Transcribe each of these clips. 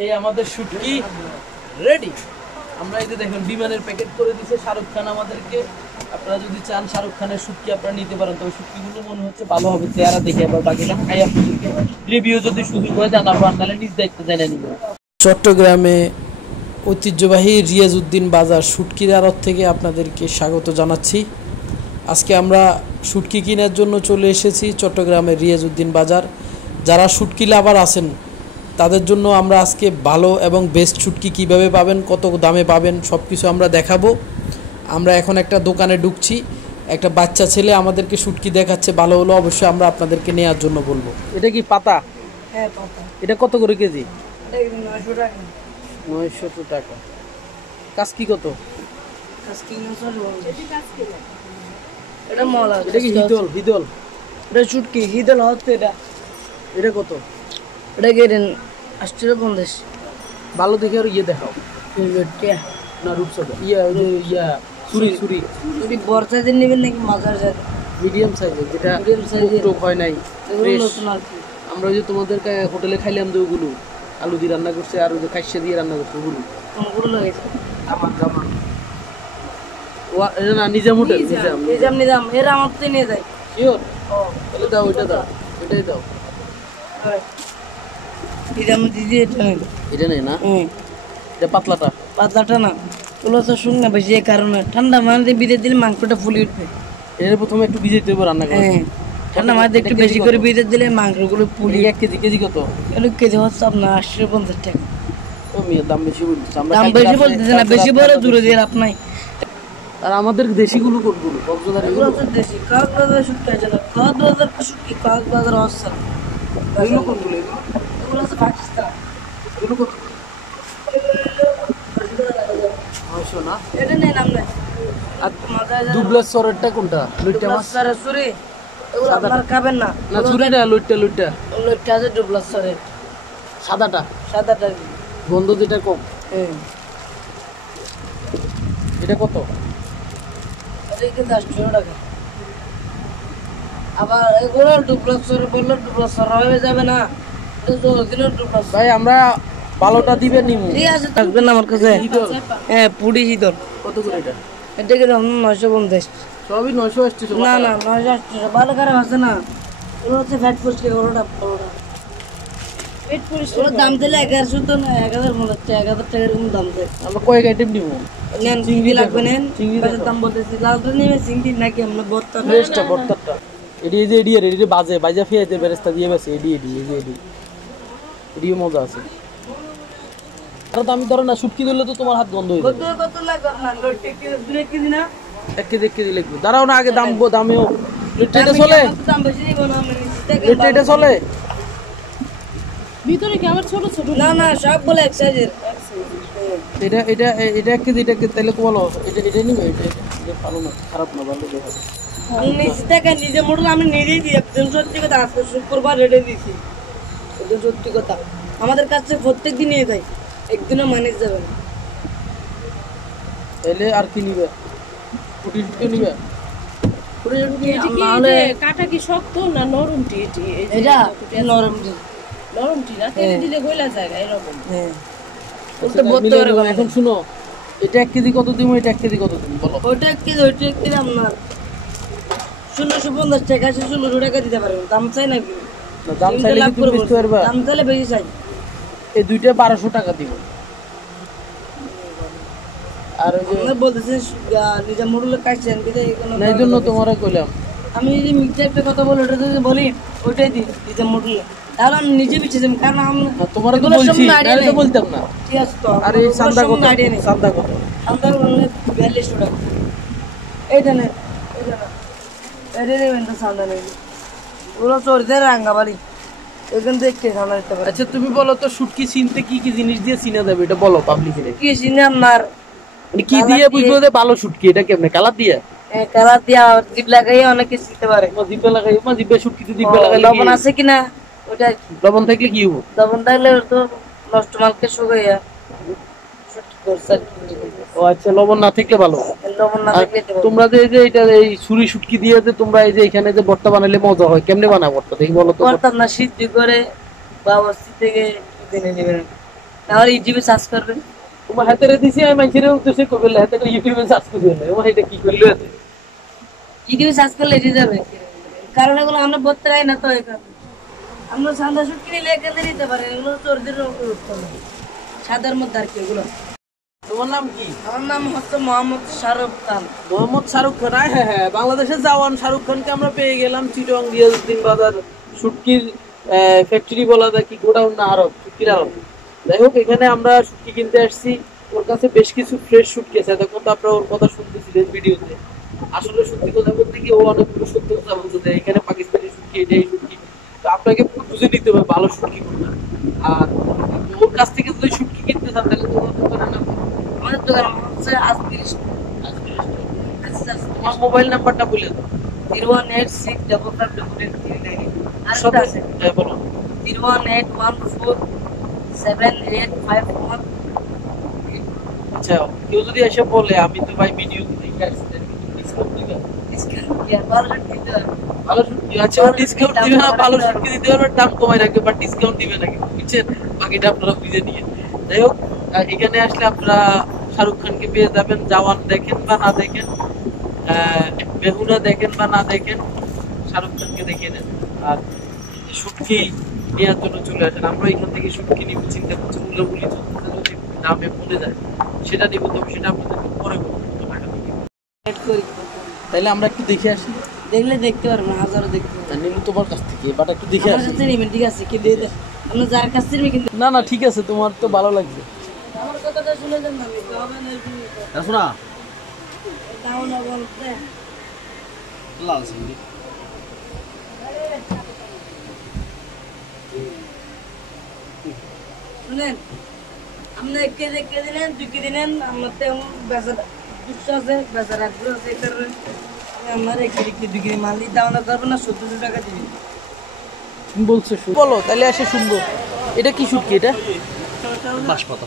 এই আমাদের শুটকি রেডি। আমরা এই যে দেখুন বিমানের প্যাকেট করে দিয়েছে শাহরুখ খান আমাদেরকে। আপনারা যদি চান শাহরুখ খানের শুটকি আপনারা নিতে পারেন, তবে শুটকিগুলো মনে হচ্ছে ভালো হবে, চেহারা দেখে আবার বাকিটা খাই আপনাদেরকে রিভিউ যদি সুযোগ হয় জানাবো, আপনারা নিজ দায়িত্ব জেনে নিবেন। চট্টগ্রামে ঐতিহ্যবাহী রিয়াজউদ্দিন বাজার শুটকির আড়ত থেকে আপনাদেরকে স্বাগত জানাচ্ছি। আজকে আমরা শুটকি কেনার জন্য চলে এসেছি চট্টগ্রামের রিয়াজউদ্দিন বাজার। যারা শুটকি লাভার আছেন তাদের জন্য আমরা আজকে ভালো এবং বেস্ট শুটকি কীভাবে পাবেন, কত দামে পাবেন, সব কিছু আমরা দেখাবো। আমরা এখন একটা দোকানে ঢুকছি, একটা বাচ্চা ছেলে আমাদেরকে শুটকি দেখাচ্ছে, ভালো হলো অবশ্যই আমরা আপনাদেরকে নেওয়ার জন্য বলবো। এটা কি পাতা? হ্যাঁ পাতা। এটা কত করে কেজি? এটা 900 টাকা। 900 টাকা। কাজকি কত? কাজকি 900 এটা মলা। এটা কি হিদল? হিদল এটা শুটকি হিদল হচ্ছে এটা। এটা কত? এটা গেরেন 850। ভালো দেখে আর ইয়ে দেখাও লটকে না, রূপসাদা ছুরি ছুরি যদি বড় সাইজের নেবেন নাকি মাঝারি সাইজ? মিডিয়াম সাইজের, যেটা মিডিয়াম সাইজের টোক হয় নাই। এগুলো নতুন আর কি। আমরা ওই যে তোমাদের হোটেলে খাইলাম যে ওগুলো আলু দিয়ে রান্না করছে আর ওই যে খাইসা দিয়ে রান্না করছে ওগুলো কোনগুলো লাগাইছে? জামান জামান এটা না, নিজাম হোটেল। নিজাম এরা আমার তো নিয়ে যায়। শিওর? তাহলে দাও, ওইটা দাও, ওইটাই দাও। নিজাম দিদি এটা নেই। এটা নেই না, এটা পাতলাটা। পাতলাটা না, ওগুলো তো শুকনা বেশি, এই কারণে ঠান্ডা মাঝে বিদে দিলে মাংসটা ফুলে উঠবে। এর প্রথমে একটু ভিজাইতে হবে রান্না করে। ঠান্ডা মাঝে একটু বেশি করে বিদে দিলে মাংসগুলো ফুলে। 1 কেজি কেজি কত? এগুলো কেজি হচ্ছে আপনার 850 টাকা। ও মিয়া, দাম বেশি বলতেছে। আমরা দাম বেশি বলতেছে না, বেশি বড় দূরে দিয়ে আপনাই। আর আমাদের দেশিগুলো কোনগুলো? কক্সবাজার এগুলো তো দেশি কক্সবাজার শুটকি আছে না, কক্সবাজার শুটকি কক্সবাজার হচ্ছে এগুলো কোনগুলো? এগুলো হচ্ছে পাকিস্তান। এগুলো কত? 900 না? এটা নেই নাম নেই। আর দুবলার সরেরটা কোনটা? লইট্টা মাছ? চুরি এগুলো আপনার খাবেন না। না চুরি না, লইট্টা লইট্টা। লোকটা আছে ডুবলার সরের সাদাটা সাদাটা। গন্ধ যেটা কম। এটা কত? এটা কিন্তু 800 টাকা। আবার এগুলো ডুবলার সরে বললে ডুবলার সর হয়ে যাবে না, এটা তো অরিজিনাল ডুবলার। ভাই আমরা ভালোটা দিবেন নিমু। ঠিক আছে, থাকবেন আমার কাছে। হ্যাঁ পুরি হিদর। কত করে এটা? এটা কি 950। সবই 980। না না 980 ভালো খারাপ আছে না। ওগুলো হচ্ছে ফ্যাট পরিষ্কার ওটা ভালোটা। পেট পরিষ্কার দাম দিলে 1100 তো না, 1000 মনে হচ্ছে 1000 টাকার এরকম দাম দেয়। আমরা কয়েক আইটেম নিব। নেন চিংড়ি লাগবে, নেন চিংড়ির দাম বলতেছি। লাউটা নেবে চিংড়ি নাকি আমরা ভর্তা? ফ্রেশটা ভর্তাটা। এডি যে এডি আর এডি বাজে বাইজা ফিয়াতে বেরেস্তা দিয়ে বেছে। এডি এডি এই যে এডি এডি মজা আছে। আর দামি ধরো না, শুটকি দিলে তো তোমার হাত গন্ধ হয়ে যাবে। কত লাগবে আপনার? লোটে কি 2 কেজি না? 1 কেজি লিখবো। দাঁড়াও না, আগে দাম দামেও লুটটা চলে। দাম বেশি নিব না আমি। লুটটা চলে। ভিতরে কি আবার ছোট ছোট? না না সব বলে এক সাইজের। এটা এটা এটা 1 কেজি, এটা তাহলে তো বলো এটা নিবে। এটা ভালো না, খারাপ না, ভালো হবে। আমি নিজে থেকে নিজে মডেল আমি নিজেই দিই। একদম সত্যি কথা, আজকে শুক্রবার রেডে দিয়েছি। একদম সত্যি কথা, আমাদের কাছে প্রত্যেক দিন নিয়ে যায়, একদিনও মানিয়ে যাবে না। এলে আর কি নিবে? পুটি নিবে? কাটা কি শক্ত না নরমটি? এটা নরমটি। নরমটি না, তেলে দিলে গলা যায় এরকম। এখন শুনো, এটা 1 কেজি কত দিব? এটা 1 কেজি কত দিব বলো? ওইটা 1 কেজি, ওইটা 1 কেজি আপনার 1650 টাকা। 1600 টাকা দিতে পারবেন। দাম চাই নাকি? দাম চাইলে কি তুমি দিতে পারবা? দাম চাইলে বেশি চাই। এই দুইটা 1200 টাকা দিব। আর ওই যে বলতেছেন নিজে মডেলে কাটছেন বিদায় কোনো না, এই জন্য তোমারে কইলাম। আমি যদি মিথ্যা একটা কথা বলি, ওটা যদি বলি ওইটাই দিই নিজে মডেলে, তাহলে আমি নিজে বিচ্ছেছি। কারণ আমি তোমারে তো বলছি, আরে তো বলতাম না। ঠিক আছে তো। আর এই চান্দা কত? চান্দা কত? চান্দা 4200 টাকা। এইটা না, এইটা না, এটা নেবেন তো চান্দা নেই। ওগুলো চোরদের রাঙ্গাবাড়ি, এখান থেকে একটু চান্দা দিতে পারে। আচ্ছা তুমি বলো তো, শুটকি চিনতে কি কি জিনিস দিয়ে চিনা যাবে এটা বলো পাবলিকের। কি চিনে আপনার? কি দিয়ে বুঝবো যে ভালো শুটকি? এটা কেমনে? কালার দিয়ে? কালার দিয়া জিপ লাগাই অনেকে চিনতে পারে। জিপে লাগাই, জিপে শুটকিতে জিপে লাগাই। লবণ আছে কিনা ওটা কি? লবণ থাকলে কি হবো? লবণ থাকলে তো নষ্ট মালকে শুকাইয়া। ও আচ্ছা, লবণ না থাকলে ভালো। লবণ না থাকলে তোমরা যে এটা এই ছুরি শুটকি দিয়ে যে তোমরা এই যে এখানে যে ভর্তা বানাইলে মজা হয়, কেমনে বানাবো ভর্তা দেখি বলো তো? করতাম না, সিদ্ধ করে বা বস্তি থেকে কিনে নেবেন। তাহলে ইউটিউবে সার্চ করবেন। তোমার হাতে দিছি আমি মানুষের উদ্দেশ্যে কবে হাতে করে ইউটিউবে সার্চ করে দিলে আমার এটা কি করলো এতে ইউটিউবে সার্চ করলে এসে যাবে, কারণ এগুলো আমরা বলতে পারি না তো এখানে। আমরা সাদা শুটকি নিলে এখানে নিতে পারেন, এগুলো চর্দির সাদার মধ্যে আর কি এগুলো। তোমার নাম কি? আমার নাম হচ্ছে মোহাম্মদ শাহরুখ খান। মোহাম্মদ শাহরুখ খান। হ্যাঁ হ্যাঁ, বাংলাদেশের জওয়ান শাহরুখ খানকে আমরা পেয়ে গেলাম চিটং রিয়াজউদ্দিন বাজার শুটকির ফ্যাক্টরি বলা যায় কি গোডাউন না আরব, শুটকির আরব। যাই হোক, এখানে আমরা শুটকি কিনতে আসছি। ওর কাছে বেশ কিছু ফ্রেশ শুটকি আছে, তখন তো আপনারা ওর কথা শুনতেছিলেন ভিডিওতে। আসলে সত্যি কথা বলতে কি ও অনেকগুলো সত্য কথা বলতে দেয়, এখানে পাকিস্তানি শুটকি, এটাই শুটকি। তো আপনাকে বুঝে নিতে হবে ভালো শুটকি কোনটা। আর ওর কাছ থেকে যদি শুটকি কিনতে চান তাহলে তো ওর দোকানের নাম আমাদের দোকান হচ্ছে আজমির। তোমার মোবাইল নাম্বারটা বলে দাও। 018655539। আর সাথে আছে বলো। 018147851। আচ্ছা, কেউ যদি এসে বলে আমি তো ভাই ভিডিও দেখে আসছি, তাহলে কি ডিসকাউন্ট দিবে? ভালো শুটকি, আচ্ছা ও ডিসকাউন্ট দিবে না, ভালো শুটকি দিতে পারবে, দাম কমায় রাখবে, বাট ডিসকাউন্ট দিবে না কিন্তু, বুঝছেন? বাকিটা আপনারা বুঝে নিয়ে। যাই হোক, এখানে আসলে আপনারা শাহরুখ খানকে পেয়ে যাবেন। জওয়ান দেখেন বা না দেখেন, বেহুনা দেখেন বা না দেখেন, শাহরুখ খানকে দেখে নেন। আর শুটকি নেওয়ার জন্য চলে আসেন। আমরা এখান থেকে শুটকি নিব, চিন্তা করছি মূল্যমূল্য চলতেছে, যদি দামে পড়ে যায় সেটা নিব, তবে সেটা আপনাদেরকে পরে বলবো কত টাকা দিবে। তাইলে আমরা একটু দেখে আসি। দেখলে দেখতে পারবেন, হাজারো দেখতে পারবেন। নিলু তোমার কাছ থেকে, বাট একটু দেখে আমার আসি। কাছে নেবেন, ঠিক আছে, কিন্তু আপনার যার কাছ থেকে কিন্তু না না, ঠিক আছে, তোমার তো ভালো লাগছে। আমার কথাটা শুনে যান না, নিতে হবে না এরকম শোনা তাও না বলতে। লাল সিংড়ি শুনেন, আপনি 1 কেজি নেন, 2 কেজি নেন, আমার তো বেচার দুঃখ আছে, বেচার আগ্রহ আছে, এই কারণে আমার 1 কেজি 2 কেজি মাল দিয়ে দাম করবেন না, 1700 টাকা দিবেন। তুমি বলছো বলো, তাহলে এসে শুনবো। এটা কি শুটকি? এটা বাঁশপাতা।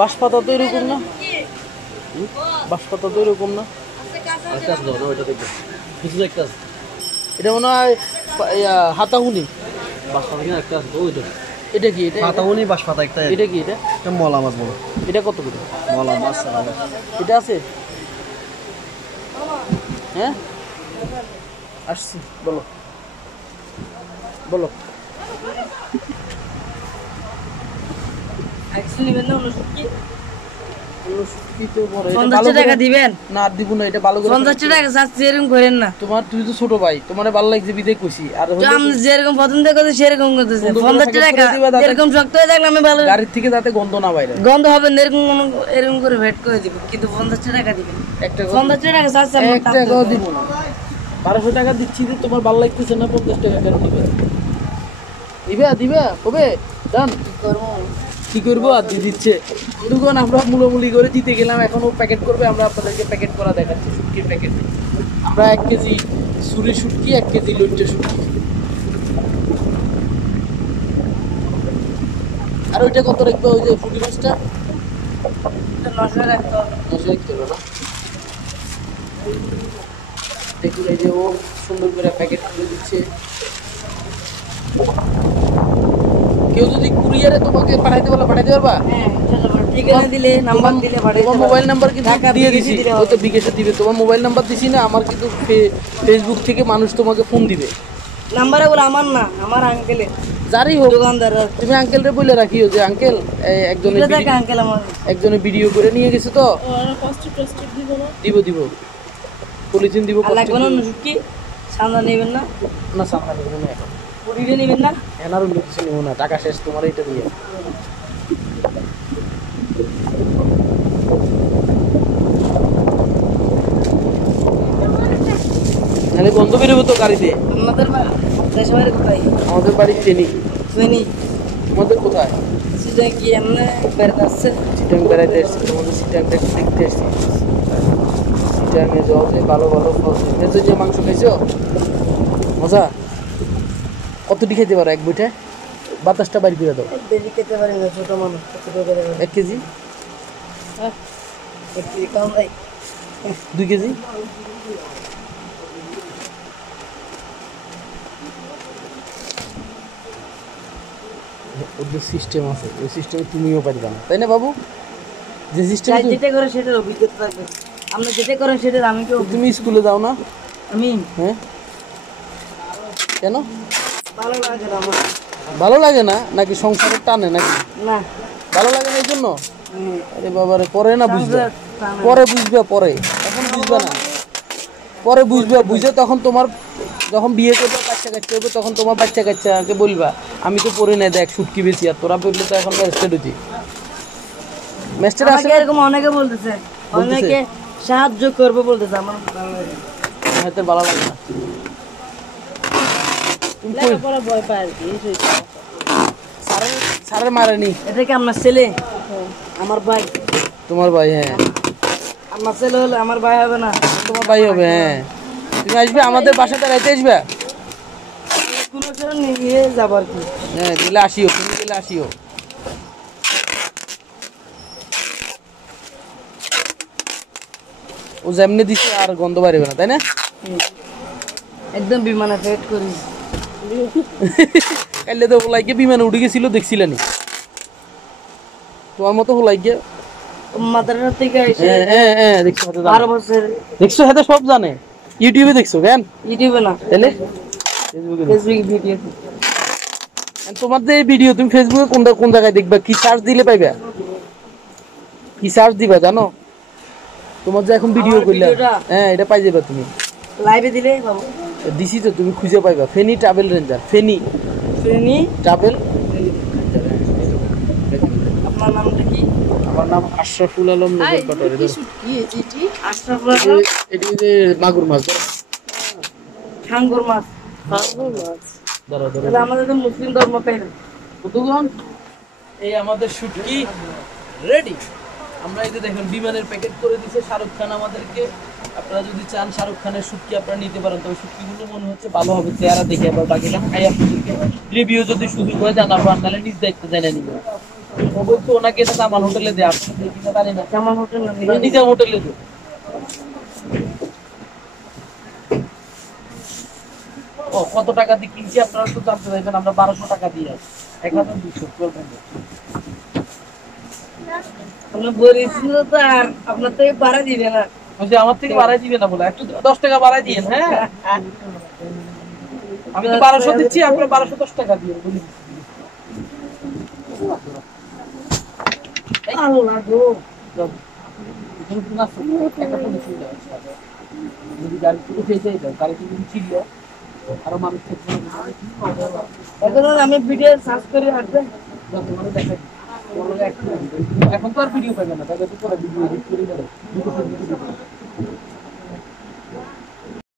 বাঁশপাতা তো এরকম না, বাঁশপাতা তো এরকম না। একটা আছে দাও না, ওইটা দেখবে কিছু তো একটা আছে। এটা মনে হয় হাতাহুনি। বাঁশপাতা কিনা একটা আছে তো, ওইটা এটা কি? এটা পাতাউনি বাঁশপাতা একটা। এটা কি? এটা এটা মলা মাছ বলো, এটা কত করে? মলা মাছ সারা মাছ। এটা আছে? হ্যাঁ, আসছি, বলো বলো। একশো নেবেন না, 59 শুটকি তো বড়, এটা 50 ভালো টাকা করে দিবেন। না, আর দিব না, এটা ভালো করে 50 টাকা চাচ্ছি, এরকম করেন না। তোমার, তুমি তো ছোট ভাই, তোমার ভালো লাগছে বিদে কইছি। আর তো হলো আমি যেরকম পছন্দ করছি সেরকম করতেছে। সুন্দর করে 50 packet টাকা করে দিবা, তাতে- এরকম শক্ত হয়ে থাকলে আমি ভালো গাড়ির থেকে যাতে গন্ধ না বাইরে। গন্ধ হবে না, এরকম এরকম করে ভেট করে দিব, কিন্তু 50 টাকা দিবেন। একটা 50 টাকা চাচ্ছি, আমি এক টাকাও দিব না, 1200 টাকা দিচ্ছি, যে তোমার ভালো লাগতেছে না, 50 টাকা কেন দিবে? দিবে দিবে কবে জান কি করবো? আর দিয়ে দিচ্ছে বন্ধুগণ। আমরা মূলামূলি করে জিতে গেলাম, এখন ও প্যাকেট করবে, আমরা আপনাদেরকে প্যাকেট করা দেখাচ্ছি। শুটকির প্যাকেট আমরা 1 কেজি সুরি শুটকি, 1 কেজি লইট্টা শুটকি। আর ওইটা কত রাখবে? ওই যে ফুটি মাছটা 900 রাখতে হবে। 900 কিলো না? দেখুন, এই যে ও সুন্দর করে প্যাকেট করে দিচ্ছে। কেউ যদি কুরিয়ারে তোমাকে পাঠাইতে বলে পাঠাইতে পারবা? হ্যাঁ, ঠিকানা দিলে, নাম্বার দিলে পাঠিয়ে তোমার দেবো। মোবাইল নাম্বার কিন্তু টাকা দিয়ে বিকাশে দিছি, দিলে ও তো হবে। বিকাশে দিবে। তোমার মোবাইল নাম্বার দিছি না, আমার কিন্তু ফেসবুক থেকে মানুষ তোমাকে ফোন দিবে। নাম্বারে বলে আমার না, আমার আঙ্কেলে যারই হোক, দোকানদার। তুমি আঙ্কেলরে বলে রাখিও যে আঙ্কেল একজনের দেখে আঙ্কেল আমার একজনে ভিডিও করে নিয়ে গেছে তো, ওরা কষ্ট টষ্ট দিব না। দিব দিব, পলিথিন দিব। আর লাগবে না শুটকি, সান্দা নেবেন না, না সামনে নেবো না, এখন পুরিটা নেবেন না। এনার অন্য কিছু নেবো না, টাকা শেষ, তোমার এটা দিয়ে। তাহলে গন্ধ বেরোবো তো গাড়িতে। আমাদের দেশের বাড়ি কোথায়? আমাদের বাড়ি ট্রেনিং। শুনি তোমাদের কোথায়? সেটা কি এমনি বেড়াতে আসছে? সিটাং বেড়াইতে এসছি, তোমাদের সিটাংটা একটু দেখতে এসছি। সিটাংয়ে যাও যে ভালো ভালো ফল, মেজো যে মাংস খাইছো মজা। কতটি খেতে পারো এক বইটায়? বাতাসটা বাইর করে দাও। বেশি খেতে পারি না, ছোট মানুষ, কত করে দেবেন? 1 কেজি, 1 কেজি কম ভাই। 2 কেজি, ওদের সিস্টেম আছে, ওই সিস্টেমে তুমিও পারবে না, তাই না বাবু? যে সিস্টেম যাই যেটা করে সেটার অভিজ্ঞতা থাকবে। আপনি যেটা করেন সেটার আমি কেউ তুমি স্কুলে যাও না? আমি হ্যাঁ, কেন? ভালো লাগে না আমার। ভালো লাগে না নাকি সংসারের টানে নাকি? না ভালো লাগে না এই জন্য? হুম। আরে বাবারে, পরে না বুঝবে, সংসার টানে। পরে বুঝবে, পরে, এখন বুঝবে না, পরে বুঝবে। বুঝে তখন তোমার যখন বিয়ে করবে, বাচ্চা কাচ্চা হবে, তখন তোমার বাচ্চা কাচ্চাকে বলবা আমি তো পড়ি না, দেখ সুটকি বেশি, আর তোরা বললে তো এখন ম্যাজিস্ট্রেট হচ্ছি। ম্যাজিস্ট্রেট আছে আমাকে এরকম অনেকে বলতেছে, অনেকে সাহায্য করবে বলতেছে, আমার ভালো লাগে না। হয়তো ভালো লাগে না। তুমি কই? লেখাপড়া ভয় পায় আর কি, এই সেই সমস্যা। স্যারের মারেনি? এটা কি আপনার ছেলে? আমার ভাই। তোমার ভাই? হ্যাঁ, আমার ছেলে হলে আমার ভাই হবে না? তোমার ভাই হবে। হ্যাঁ, তুমি আসবে আমাদের বাসাতে রাইতে আসবে। কোনো সময় নিয়ে যাবো আর কি। হ্যাঁ, গেলে আসিও, তুমি গেলে আসিও। ও যেমনি দিছে আর গন্ধ বাড়বে না, তাই না? একদম বিমানে ফেট করি। কাইলে তো হোলাইকে বিমানে উঠে গেছিল, দেখছিলেন? তোমার মতো হোলাইকে। মাদ্রাসা থেকে এসে হ্যাঁ হ্যাঁ হ্যাঁ, দেখছো, হাতে জানে। 12 বছর দেখছো, হাতে সব জানে। ইউটিউবে দেখছো কেন? ইউটিউবে না, তাহলে ফেসবুকে দেখছো। Facebook video. And তোমার যে ভিডিও তুমি ফেসবুকে কোন জায়গায় দেখবা, কি সার্চ দিলে পাইবা? কি সার্চ দিবা জানো? তোমার যে এখন ভিডিও আমার করলে, ভিডিওটা? হ্যাঁ, এটা পাই যাবে তুমি। লাইভে দিলে বাবু দিছি তো, তুমি খুঁজে পাইবা। ফেনী ট্রাভেল রেঞ্জার, ফেনী শ্রেণী। ট্রাভেল। আপনার নামটা কি? আমার নাম আশরাফুল আলম নগর পাটোয়ারি। কি শুটকি এটি? আশরাফ এটি যে মাগুর মাছ। ঠাঙ্গুর মাছ। মাগুর মাছ। ধরো ধরো। তাহলে আমাদের তো মুসলিম ধর্ম তাই না? বন্ধুগণ, এই আমাদের শুটকি রেডি। আমরা এই যে দেখুন বিমানের প্যাকেট করে দিয়েছে শাহরুখ খান আমাদেরকে। আপনারা যদি চান শাহরুখ খানের শুটকি আপনারা নিতে পারেন, তবে শুটকিগুলো মনে হচ্ছে ভালো হবে, চেহারা দেখে আবার বাকিটা খাই আপনাদেরকে রিভিউ যদি সুযোগ হয় জানাবো, তাহলে নিজ দায়িত্ব জেনে নিবে। ও বলছে ওনাকে এটা জামান হোটেলে দেয়, আপনি কিনা জানি না, জামা হোটেল না নিজের হোটেলে দেয়। ও কত টাকা দিয়ে কিনছি আপনারা তো জানতে চাইবেন। আমরা 1200 টাকা দিয়ে 1200 চলবেন। আপনার বলেছিল তো, আর আপনার থেকে বাড়া দিবে না। বলছি আমার থেকে বাড়াই দিবে না বলে, একটু 10 টাকা বাড়াই দিয়েন। হ্যাঁ, আমি তো 1200 দিচ্ছি, আপনার 1210 টাকা দিয়ে বলি। আল্লাহ গো। যদি গাড়ি থেকে উঠে যাই, গাড়ি থেকে ছিল আরো মানুষ এখন আর আমি ভিডিও সার্চ করে হাঁটবেন। দেখাই। এখন তো আর ভিডিও পাইবে না, তাহলে তো পরে ভিডিও এডিট করে দেবে।